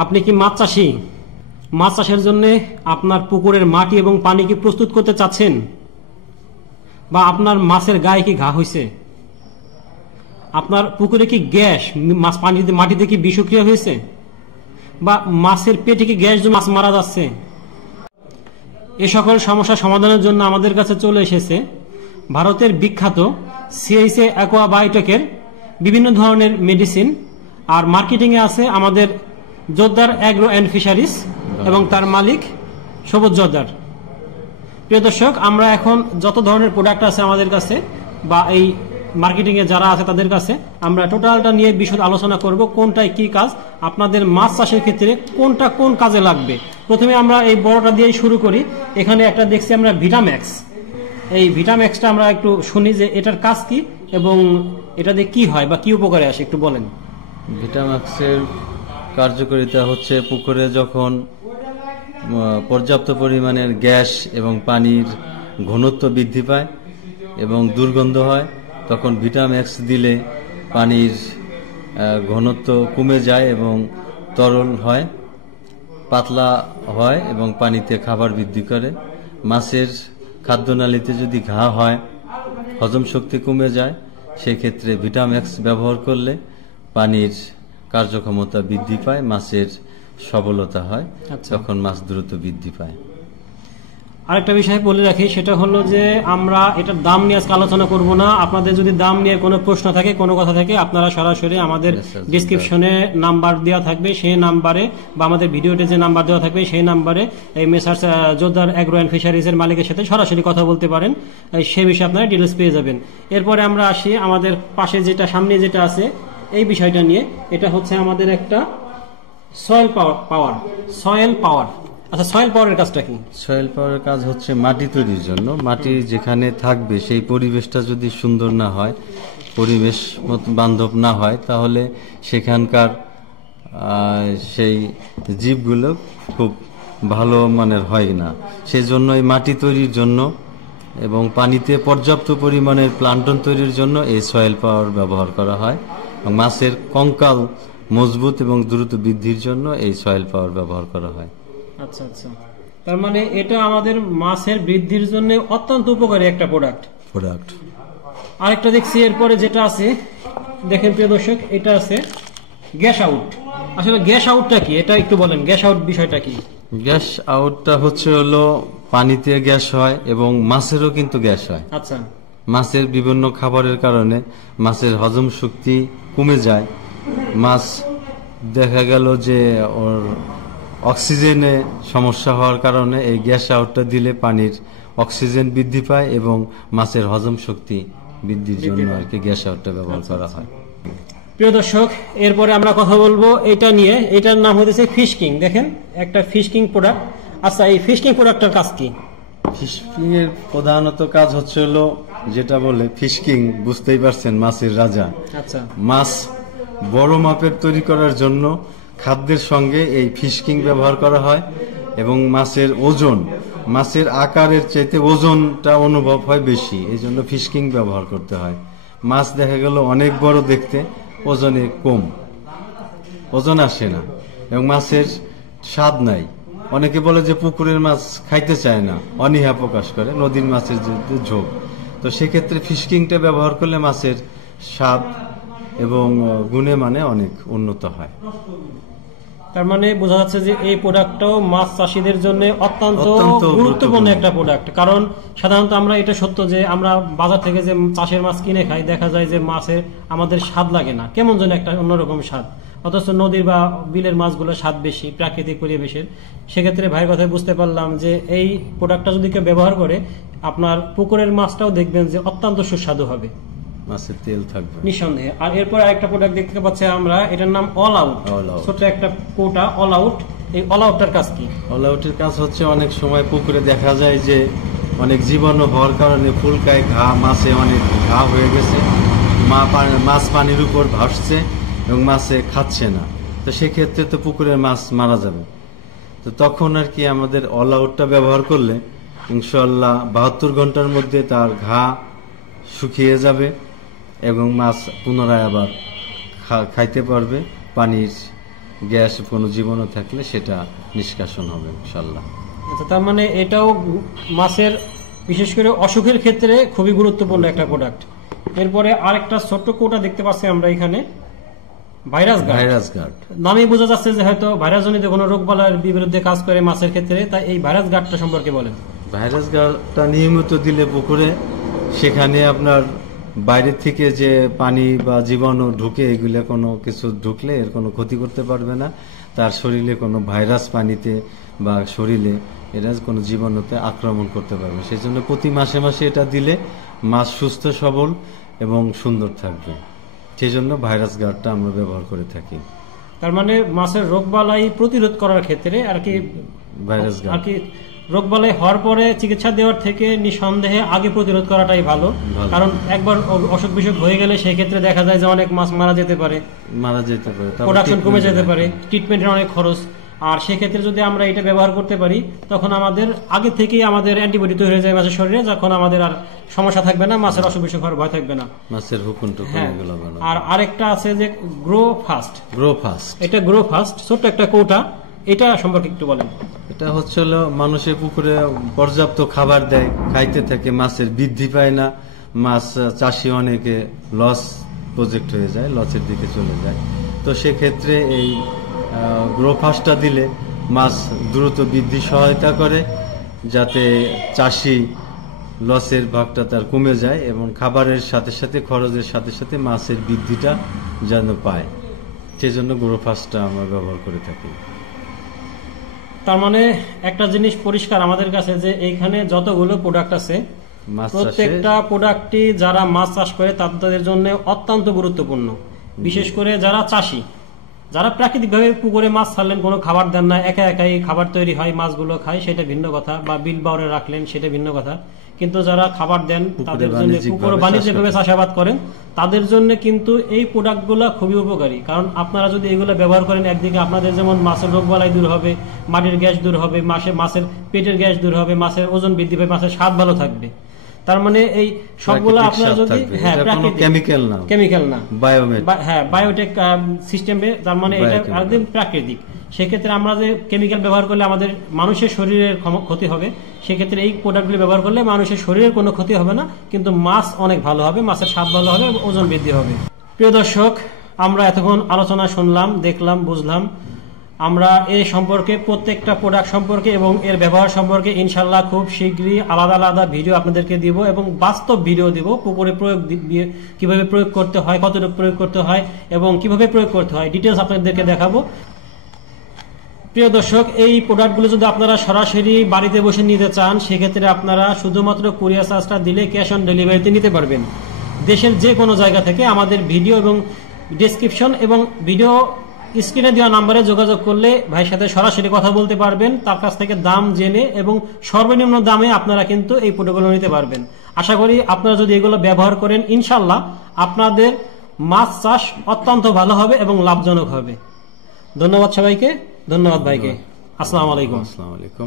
আপনি কি মাছ চাষী? মাছ চাষের জন্য আপনার পুকুরের মাটি এবং পানি কি প্রস্তুত করতে চাচ্ছেন, বা আপনার মাছের গায়ে কি ঘা হয়েছে? আপনার পুকুরে কি গ্যাস, মাছ পানিতে মাটিতে কি বিষক্রিয়া হয়েছে, বা মাছের পেটে কি গ্যাস মাছ মারা যাচ্ছে? এ সকল সমস্যা সমাধানের জন্য আমাদের কাছে চলে এসেছে ভারতের বিখ্যাত সিআইসি অ্যাকোয়া বায়োটেকের বিভিন্ন ধরনের মেডিসিন। আর মার্কেটিংয়ে আছে আমাদের জোরদার অ্যাগ্রো অ্যান্ড ফিশারিজ এবং তার মালিক সবুজ জোরদার। প্রিয় দর্শক, আমরা এখন যত ধরনের প্রোডাক্ট আছে আমাদের কাছে বা এই মার্কেটিংয়ে যারা আছে তাদের কাছে, আমরা টোটালটা নিয়ে বিশদ আলোচনা করব কোনটায় কি কাজ, আপনাদের মাছ চাষের ক্ষেত্রে কোনটা কোন কাজে লাগবে। প্রথমে আমরা এই বড়টা দিয়েই শুরু করি। এখানে একটা দেখছি আমরা ভিটাম্যাক্স। এই ভিটাম্যাক্সটা আমরা একটু শুনি যে এটার কাজ কি এবং এটা দিয়ে কি হয় বা কি উপকারে আসে, একটু বলেন। ভিটাম্যাক্সের কার্যকারিতা হচ্ছে পুকুরে যখন পর্যাপ্ত পরিমাণের গ্যাস এবং পানির ঘনত্ব বৃদ্ধি পায় এবং দুর্গন্ধ হয়, তখন ভিটাম্যাক্স দিলে পানির ঘনত্ব কমে যায় এবং তরল হয়, পাতলা হয় এবং পানিতে খাবার বৃদ্ধি করে। মাছের খাদ্যনালীতে যদি ঘা হয়, হজম শক্তি কমে যায়, সেক্ষেত্রে ভিটাম্যাক্স ব্যবহার করলে পানির কার্যক্ষমতা বৃদ্ধি পায়, মাছের সবলতা হয়, তখন মাছ দ্রুত বৃদ্ধি পায়। আরেকটা বিষয় বলে রাখি, সেটা হলো যে আমরা এটার দাম নিয়ে আজকে আলোচনা করব না। আপনাদের যদি দাম নিয়ে কোনো প্রশ্ন থাকে, কোনো কথা থাকে, আপনারা সরাসরি আমাদের ডিসক্রিপশনে নাম্বার দেওয়া থাকবে, সেই নাম্বারে বা আমাদের ভিডিওতে যে নাম্বার দেওয়া থাকবে সেই নাম্বারে এই মেসার্স জোরদার অ্যাগ্রো অ্যান্ড ফিশারিজের মালিকের সাথে সরাসরি কথা বলতে পারেন, সেই বিষয়ে আপনারা ডিটেলস পেয়ে যাবেন। এরপরে আমরা আসি আমাদের পাশে যেটা সামনে যেটা আছে এই বিষয়টা নিয়ে। এটা হচ্ছে আমাদের একটা সয়েল পাওয়ার। আচ্ছা, সয়েল পাওয়ারের কাজটা কি? সয়েল পাওয়ারের কাজ হচ্ছে মাটি তৈরির জন্য। মাটি যেখানে থাকবে সেই পরিবেশটা যদি সুন্দর না হয়, পরিবেশ বান্ধব না হয়, তাহলে সেখানকার সেই জীবগুলো খুব ভালো মানের হয় না। সেই জন্য এই মাটি তৈরির জন্য এবং পানিতে পর্যাপ্ত পরিমাণের প্লান্টন তৈরির জন্য এই সয়েল পাওয়ার ব্যবহার করা হয়। এবং মাছের কঙ্কাল মজবুত এবং দ্রুত বৃদ্ধির জন্য এই সয়েল পাওয়ার ব্যবহার করা হয়। আচ্ছা আচ্ছা, তার মানে এটা আমাদের মাছের বৃদ্ধির জন্য অত্যন্ত উপকারী একটা প্রোডাক্ট। আরেকটা দেখছি এরপরে যেটা আছে, দেখেন প্রিয় দর্শক, এটা আছে গ্যাস আউট। আসলে গ্যাস আউটটা কি, এটা একটু বলেন, গ্যাস আউট বিষয়টা কি? গ্যাস আউটটা হচ্ছে হলো পানিতে গ্যাস হয় এবং মাছেরও কিন্তু গ্যাস হয়। আচ্ছা, মাছের বিভিন্ন খাবারের কারণে মাছের হজম শক্তি কমে যায়। মাছ দেখা গেল যে ওর অক্সিজেনে সমস্যা হওয়ার কারণে এই গ্যাস আউটটা দিলে পানির অক্সিজেন বৃদ্ধি পায় এবং মাছের হজম শক্তি বৃদ্ধির জন্য আর কি গ্যাস আউটটা ব্যবহার করা হয়। প্রিয় দর্শক, এরপরে আমরা কথা বলবো এটা নিয়ে। এটার নাম হচ্ছে ফিশকিং। দেখেন, একটা ফিশকিং প্রোডাক্ট। আচ্ছা, এই ফিশকিং প্রোডাক্টটার কাজ কি? ফিশকিং এর প্রধানত কাজ হচ্ছে হলো যেটা বলে ফিশকিং, বুঝতেই পারছেন, মাছের রাজা। আচ্ছা, মাছ বড় মাপের তৈরি করার জন্য খাদ্যের সঙ্গে এই ফিশকিং ব্যবহার করা হয় এবং মাছের ওজন, মাছের আকারের চাইতে ওজনটা অনুভব হয় বেশি, এই জন্য ফিশকিং ব্যবহার করতে হয়। মাছ দেখা গেল অনেক বড় দেখতে, ওজনে কম, ওজন আসে না এবং মাছের স্বাদ নাই। অনেকে বলে যে পুকুরের মাছ খাইতে চায় না, অনীহা প্রকাশ করে, নদীর মাছের যে ঝোঁক। তো সেক্ষেত্রে ফিশকিংটা ব্যবহার করলে মাছের স্বাদ এবং গুণে মানে অনেক উন্নত হয়। তার মানে বোঝা যাচ্ছে যে এই প্রোডাক্টটাও মাছ চাষীদের জন্য অত্যন্ত গুরুত্বপূর্ণ একটা প্রোডাক্ট। কারণ সাধারণত আমরা এটা সত্য যে আমরা বাজার থেকে যে চাষের মাছ কিনে খাই, দেখা যায় যে মাছের আমাদের স্বাদ লাগে না, কেমন যেন একটা অন্যরকম স্বাদ। অথচ নদীর বা বিলের মাছগুলো স্বাদ বেশি, প্রাকৃতিক পরিবেশের। সেক্ষেত্রে ভাইয়ের কথায় বুঝতে পারলাম যে এই প্রোডাক্টটা যদি কেউ ব্যবহার করে, আপনার পুকুরের মাছটাও দেখবেন যে অত্যন্ত সুস্বাদু হবে, মাছের তেল থাকবে নিঃসন্দেহে। আর এরপর আরেকটা প্রোডাক্ট দেখতে পাচ্ছি আমরা, এটার নাম অল আউট। ছোট একটা কোটা, অল আউট। এই অল আউটটার কাজ কি? অল আউটের কাজ হচ্ছে অনেক সময় পুকুরে দেখা যায় যে অনেক জীবাণু হওয়ার কারণে ফুলকায় ঘা, মাছে অনেক ঘা হয়ে গেছে, মাছ পানির উপর ভাসছে এবং মাছে খাচ্ছে না। তো সেক্ষেত্রে তো পুকুরের মাছ মারা যাবে। তো তখন আর কি আমাদের অল আউটটা ব্যবহার করলে ইনশাআল্লাহ 72 ঘন্টার মধ্যে তার ঘা শুকিয়ে যাবে এবং মাছ পুনরায় আবার খাইতে পারবে, পানির গ্যাস কোনো জীবাণু থাকলে সেটা নিষ্কাশন হবে ইনশাল্লাহ। আচ্ছা, তার মানে এটাও মাছের বিশেষ করে অসুখের ক্ষেত্রে খুবই গুরুত্বপূর্ণ একটা প্রোডাক্ট। এরপরে আরেকটা ছোট্ট কোটা দেখতে পাচ্ছি আমরা এখানে, ভাইরাস গার্ড। নামেই বোঝা যাচ্ছে যে হয়তো ভাইরাস জনিত কোনো রোগবালাইয়ের বিরুদ্ধে কাজ করে মাছের ক্ষেত্রে, তাই এই ভাইরাস গার্ডটা সম্পর্কে বলেন। ভাইরাস গার্ডটা নিয়মিত দিলে পুকুরে সেখানে আপনার বাইরের থেকে যে পানি বা জীবাণু ঢুকে এগুলো কোনো কিছু ঢুকলে এর কোনো ক্ষতি করতে পারবে না, তার শরীরে কোনো ভাইরাস পানিতে বা শরীরে এরা কোনো জীবাণুতে আক্রমণ করতে পারবে। সেই জন্য প্রতি মাসে মাসে এটা দিলে মাছ সুস্থ সবল এবং সুন্দর থাকবে। সেই জন্য ভাইরাস গার্ডটা আমরা ব্যবহার করে থাকি। তার মানে মাছের রোগবালাই প্রতিরোধ করার ক্ষেত্রে আর কি ভাইরাস গার্ড, আর কি রোগবালাই হওয়ার পরে চিকিৎসা দেওয়ার থেকে নিঃসন্দেহে আগে প্রতিরোধ করাটাই ভালো। কারণ একবার অসুখ বিসুখ হয়ে গেলে সেই ক্ষেত্রে দেখা যায় যে অনেক মাছ মারা যেতে পারে, প্রোডাকশন কমে যেতে পারে, ট্রিটমেন্টের অনেক খরচ। আর সেক্ষেত্রে যদি আমরা এটা ব্যবহার করতে পারি তখন আমাদের আগে থেকেই আমাদের অ্যান্টিবডি তৈরি হয়ে যায় মাছের শরীরে, যখন আমাদের আর সমস্যা থাকবে না, মাছের অসুখ বিসুখ হওয়ার ভয় থাকবে না, মাছের হুকুন। আর আরেকটা আছে যে গ্রো ফাস্ট। এটা গ্রো ফাস্ট ছোট্ট একটা কৌটা, এটা সম্পর্কে একটু বলেন। এটা হচ্ছে মানুষের পুকুরে পর্যাপ্ত খাবার দেয়, খাইতে থাকে, মাছের বৃদ্ধি পায় না, মাছ চাষি অনেকে লস প্রজেক্ট হয়ে যায়, লসের দিকে চলে যায়। তো সেক্ষেত্রে এই গ্রো ফাস্টটা দিলে মাছ দ্রুত বৃদ্ধি সহায়তা করে, যাতে চাষি লসের ভাগটা তার কমে যায় এবং খাবারের সাথে সাথে খরচের সাথে সাথে মাছের বৃদ্ধিটা যেন পায়। সেজন্য গ্রো ফাস্টটা আমরা ব্যবহার করে থাকি। তার মানে একটা জিনিস পরিষ্কার আমাদের কাছে যে এইখানে যতগুলো প্রোডাক্ট আছে প্রত্যেকটা প্রোডাক্টই যারা মাছ চাষ করে তাদের জন্য অত্যন্ত গুরুত্বপূর্ণ। বিশেষ করে যারা চাষি, যারা প্রাকৃতিকভাবে পুকুরে মাছ ছাড়লেন, কোনো খাবার দেন না, একা একাই খাবার তৈরি হয়, মাছগুলো খায়, সেটা ভিন্ন কথা, বা বিল বাউরে রাখলেন সেটা ভিন্ন কথা। কিন্তু যারা খাবার দেন তাদের জন্য, পুকুরে বাণিজ্যিকভাবে চাষাবাদ করেন, তাদের জন্য কিন্তু এই প্রোডাক্টগুলো খুবই উপকারী। কারণ আপনারা যদি এগুলো ব্যবহার করেন, একদিকে আপনাদের যেমন মাছের রোগবালাই দূর হবে, মাটির গ্যাস দূর হবে, মাছের পেটের গ্যাস দূর হবে, মাছের ওজন বৃদ্ধি পাবে, মাছের স্বাদ ভালো থাকবে। তার মানে এই সবগুলো আপনারা যদি কেমিক্যাল না বায়োটেক সিস্টেমে, তার মানে এটা একদম প্রাকৃতিক। সেক্ষেত্রে আমরা যে কেমিক্যাল ব্যবহার করলে আমাদের মানুষের শরীরের ক্ষতি হবে, সেক্ষেত্রে এই প্রোডাক্টগুলি ব্যবহার করলে মানুষের শরীরের কোনো ক্ষতি হবে না, কিন্তু মাছ অনেক ভালো হবে, মাছের স্বাদ ভালো হবে, ওজন বৃদ্ধি হবে। প্রিয় দর্শক, আমরা এতক্ষণ আলোচনা শুনলাম, দেখলাম, বুঝলাম। আমরা এই সম্পর্কে প্রত্যেকটা প্রোডাক্ট সম্পর্কে এবং এর ব্যবহার সম্পর্কে ইনশাল্লাহ খুব শীঘ্রই আলাদা আলাদা ভিডিও আপনাদেরকে দিব এবং বাস্তব ভিডিও দিব। পুকুরে প্রয়োগ কিভাবে প্রয়োগ করতে হয়, কতটুকু প্রয়োগ করতে হয় এবং কিভাবে প্রয়োগ করতে হয়, ডিটেলস আপনাদেরকে দেখাবো। প্রিয় দর্শক, এই প্রোডাক্টগুলো যদি আপনারা সরাসরি বাড়িতে বসে নিতে চান, সেক্ষেত্রে আপনারা শুধুমাত্র কুরিয়ার চার্জটা দিলে ক্যাশ অন ডেলিভারিতে নিতে পারবেন। দেশের যে কোনো জায়গা থেকে আমাদের ভিডিও এবং ডেসক্রিপশন এবং ভিডিও স্ক্রিনে দেওয়া নাম্বারে যোগাযোগ করলে ভাইয়ের সাথে সরাসরি কথা বলতে পারবেন, তার কাছ থেকে দাম জেনে এবং সর্বনিম্ন দামে আপনারা কিন্তু এই প্রোডাক্টগুলো নিতে পারবেন। আশা করি আপনারা যদি এগুলো ব্যবহার করেন, ইনশাল্লাহ আপনাদের মাছ চাষ অত্যন্ত ভালো হবে এবং লাভজনক হবে। ধন্যবাদ সবাইকে, ধন্যবাদ ভাইকে। আসসালামু আলাইকুম।